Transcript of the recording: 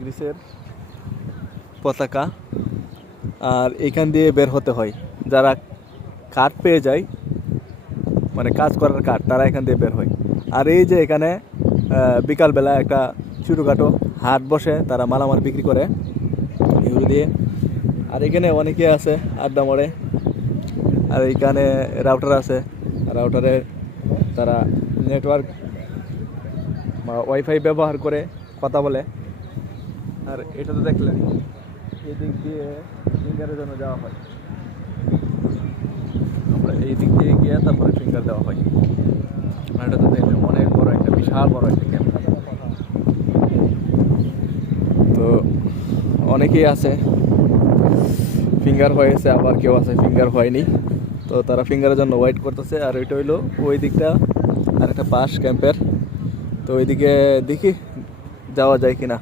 গ্রিসের পতাকা। আর এখান দিয়ে বের হতে হয়, যারা কার্ড পেয়ে যায় মানে কাজ করার কার্ড, তারা এখান দিয়ে বের হয়। আর এই যে এখানে বিকালবেলা একটা ছোটোখাটো হাট বসে, তারা মালামাল বিক্রি করে এগুলো দিয়ে। আর এখানে অনেকে আছে আড্ডা মারে। আর এইখানে রাউটার আছে, রাউটারে তারা নেটওয়ার্ক বা ওয়াইফাই ব্যবহার করে কথা বলে। আর এটা তো দেখলেন, এদিক দিয়ে ফিঙ্গারের জন্য যাওয়া হয়, আমরা এই দিক দিয়ে গিয়ে তারপরে ফিঙ্গার দেওয়া হয়। আর এটা তো দেখলেন অনেক বড় একটা, বিশাল বড় একটা ক্যাম্প। তো অনেকেই আছে ফিঙ্গার হয়েছে, আবার কেউ আছে ফিঙ্গার হয়নি। তো তারা ফিঙ্গারের জন্য ওয়েট করতেছে। আর ওইটা হইলো ওই দিকটা আর একটা পাশ ক্যাম্পের। তো ওইদিকে দেখি যাওয়া যায় কিনা।